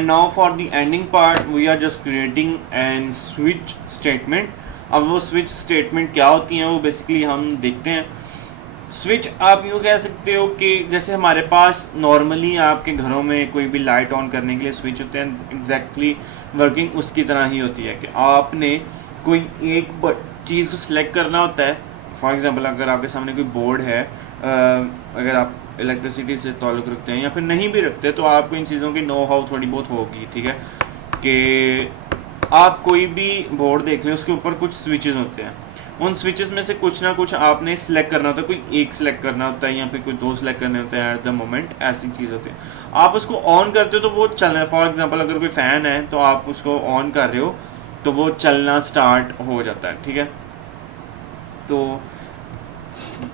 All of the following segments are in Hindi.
And now for the ending part we are just creating and switch statement. अब वो स्विच स्टेटमेंट क्या होती हैं वो बेसिकली हम देखते हैं। स्विच आप यूँ कह सकते हो कि जैसे हमारे पास नॉर्मली आपके घरों में कोई भी लाइट ऑन करने के लिए स्विच होते हैं, एग्जैक्टली वर्किंग उसकी तरह ही होती है कि आपने कोई एक चीज़ को सिलेक्ट करना होता है। फॉर एग्जांपल अगर आपके सामने कोई बोर्ड है, अगर आप इलेक्ट्रिसिटी से ताल्लुक़ रखते हैं या फिर नहीं भी रखते तो आपको इन चीज़ों की नो हाउ थोड़ी बहुत होगी, ठीक है, कि आप कोई भी बोर्ड देख लें उसके ऊपर कुछ स्विचेस होते हैं, उन स्विचेस में से कुछ ना कुछ आपने सिलेक्ट करना होता है, कोई एक सिलेक्ट करना होता है या फिर कोई दो सिलेक्ट करने होते हैं एट द मोमेंट, ऐसी चीज़ होती है। आप उसको ऑन करते हो तो वो चल रहा है। फॉर एग्जांपल अगर कोई फ़ैन है तो आप उसको ऑन कर रहे हो तो वो चलना स्टार्ट हो जाता है, ठीक है। तो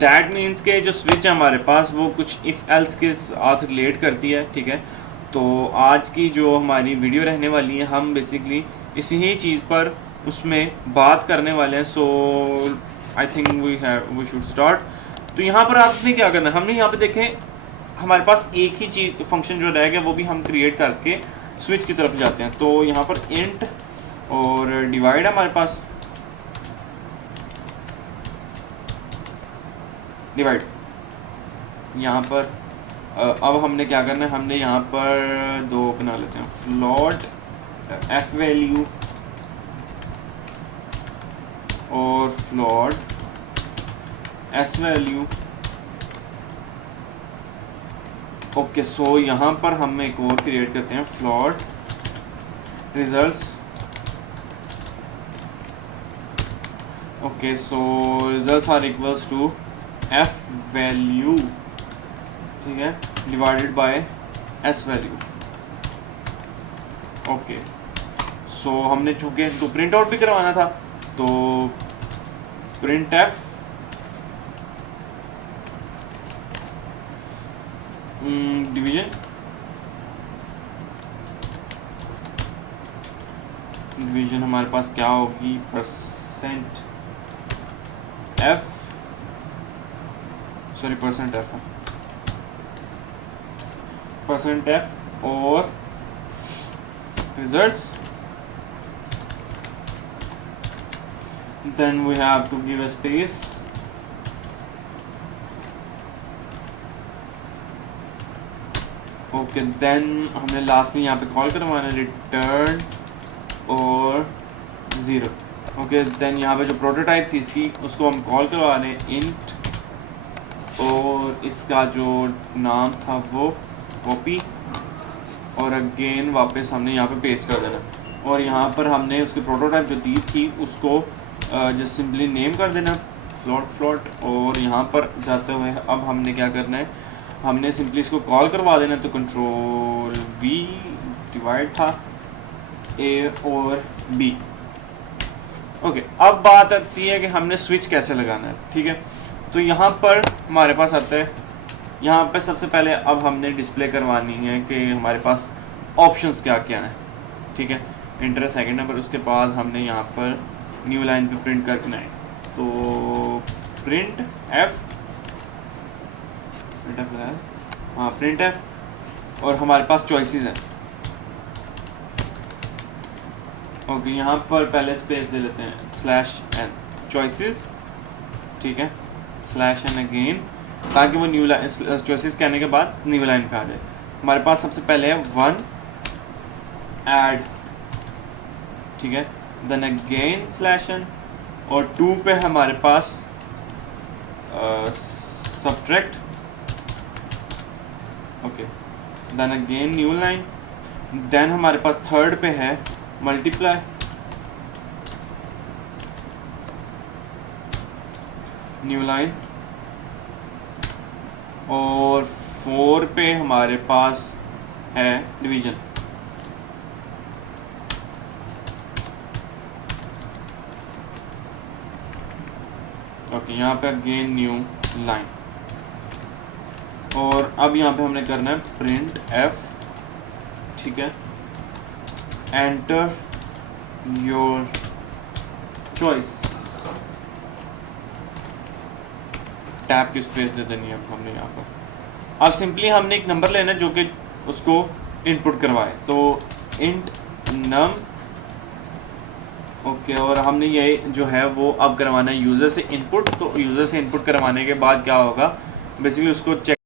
दैट मीन्स के जो स्विच है हमारे पास वो कुछ इफ़ एल्स के साथ रिलेट करती है, ठीक है। तो आज की जो हमारी वीडियो रहने वाली है हम बेसिकली इसी ही चीज़ पर उसमें बात करने वाले हैं। So I think we should start. तो यहाँ पर आपने क्या करना है, हमने यहाँ पे देखें हमारे पास एक ही चीज़ फंक्शन जो रहेगा वो भी हम क्रिएट करके स्विच की तरफ जाते हैं। तो यहाँ पर इंट और डिवाइड हमारे पास, डिवाइड यहाँ पर अब हमने क्या करना है, हमने यहाँ पर दो बना लेते हैं, फ्लोट एफ वैल्यू और float S value. Okay, so यहाँ पर हम एक और क्रिएट करते हैं, float results. Okay, so results are equals to F value, ठीक है, divided by S value. Okay, so हमने चूँकि तो प्रिंट आउट भी करवाना था तो प्रिंट एफ डिवीजन, डिवीजन हमारे पास क्या होगी, percent F, sorry percent F, percent F और results. Then we have to give a space, okay, then हमने लास्टली यहाँ पे कॉल करवाना है रिटर्न और ज़ीरो। ओके, देन यहाँ पे जो प्रोटोटाइप थी इसकी उसको हम कॉल करवा रहे हैं इंट और इसका जो नाम था वो कॉपी और अगेन वापस हमने यहाँ पे पेस्ट कर देना और यहाँ पर हमने उसकी प्रोटोटाइप जो दी थी उसको जस्ट सिंपली नेम कर देना फ्लोट और यहाँ पर जाते हुए अब हमने क्या करना है, हमने सिंपली इसको कॉल करवा देना। तो कंट्रोल बी, डिवाइड था ए और बी। ओके, अब बात आती है कि हमने स्विच कैसे लगाना है, ठीक है। तो यहाँ पर हमारे पास आता है, यहाँ पर सबसे पहले अब हमने डिस्प्ले करवानी है कि हमारे पास ऑप्शंस क्या क्या हैं, ठीक है। इंटर सेकंड नंबर, उसके बाद हमने यहाँ पर न्यू लाइन पे प्रिंट करना है तो प्रिंट एफ, हाँ प्रिंट एफ और हमारे पास चॉइसेस हैं। ओके, यहाँ पर पहले स्पेस दे लेते हैं स्लैश एन चॉइसेस, ठीक है, स्लैश एन अगेन, ताकि वो न्यू लाइन चॉइसेस कहने के बाद न्यू लाइन पे आ जाए। हमारे पास सबसे पहले है वन ऐड, ठीक है, देन अगेन स्लैश एन और टू पे हमारे पास subtract, okay, then again new line, then हमारे पास थर्ड पे है मल्टीप्लाई, न्यू लाइन और फोर पे हमारे पास है डिवीजन। ओके, यहाँ पे अगेन न्यू लाइन और अब यहाँ पे हमने करना है प्रिंट एफ, ठीक है, एंटर योर चॉइस, टैब की स्पेस दे देनी है हमने यहाँ पर। अब सिंपली हमने एक नंबर लेना है जो कि उसको इनपुट करवाए। तो इंट नम। ओके, और हमने ये जो है वो अब करवाना है यूज़र से इनपुट। तो यूज़र से इनपुट करवाने के बाद क्या होगा, बेसिकली उसको चेक